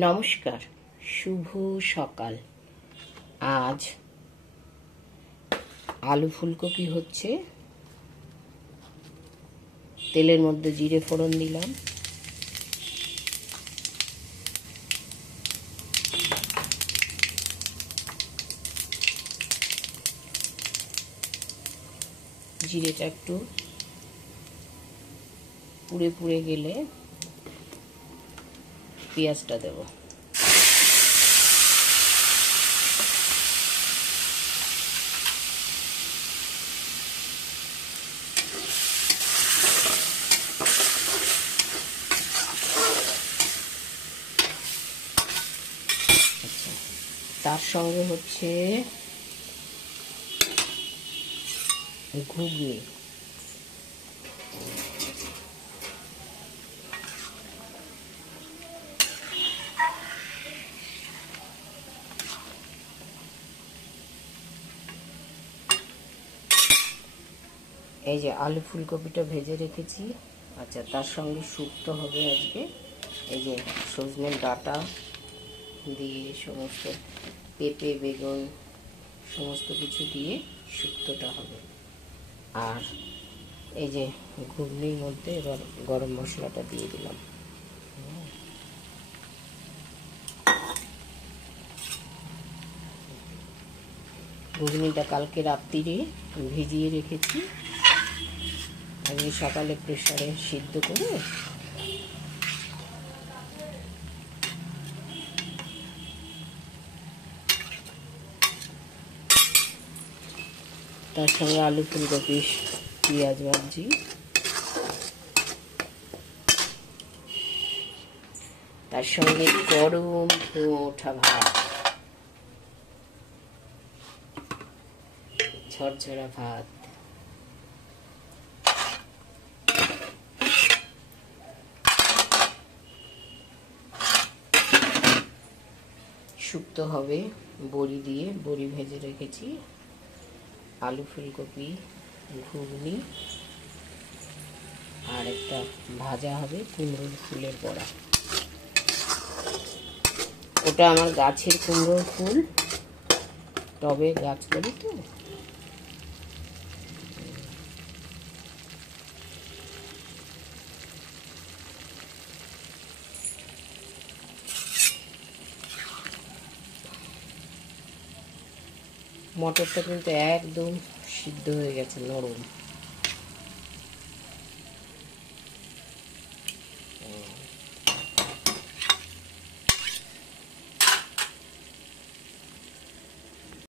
নমস্কার, শুভ সকাল। আজ আলু ফুলকপি হচ্ছে। তেলের মধ্যে জিরে ফোড়ন দিলাম, জিরেটা একটু পুড়ে পুড়ে গেলে পেঁয়াজটা দেব। তার সঙ্গে হচ্ছে ঘুগনি। এই যে আলু ফুলকপিটা ভেজে রেখেছি। আচ্ছা, তার সঙ্গে শুক্তো হবে আজকে। এই যে সজনের ডাঁটা দিয়ে সমস্ত পেঁপে বেগুন সমস্ত কিছু দিয়ে শুক্তোটা হবে। আর এই যে ঘুগনির মধ্যে এবার গরম মশলাটা দিয়ে দিলাম। ঘুগনিটা কালকে রাত্রিরে ভিজিয়ে রেখেছি, আমি সকালে প্রেসারে সিদ্ধ করে তার সঙ্গে আলু ফুলকপি পেঁয়াজ ভাজি, তার সঙ্গে গরম ওঠা ভাত, ঝরঝরা ভাত। শুক্তো হবে বড়ি দিয়ে, বড়ি ভেজে রেখেছি, আলু ফুলকপি ঘুগনি, আর একটা ভাজা হবে কুমড়োর ফুলের বড়া। ওটা আমার গাছের কুমড়োর ফুল, টবে গাছ করি তো। মটরটা কিন্তু একদম সিদ্ধ হয়ে গেছে, নরম।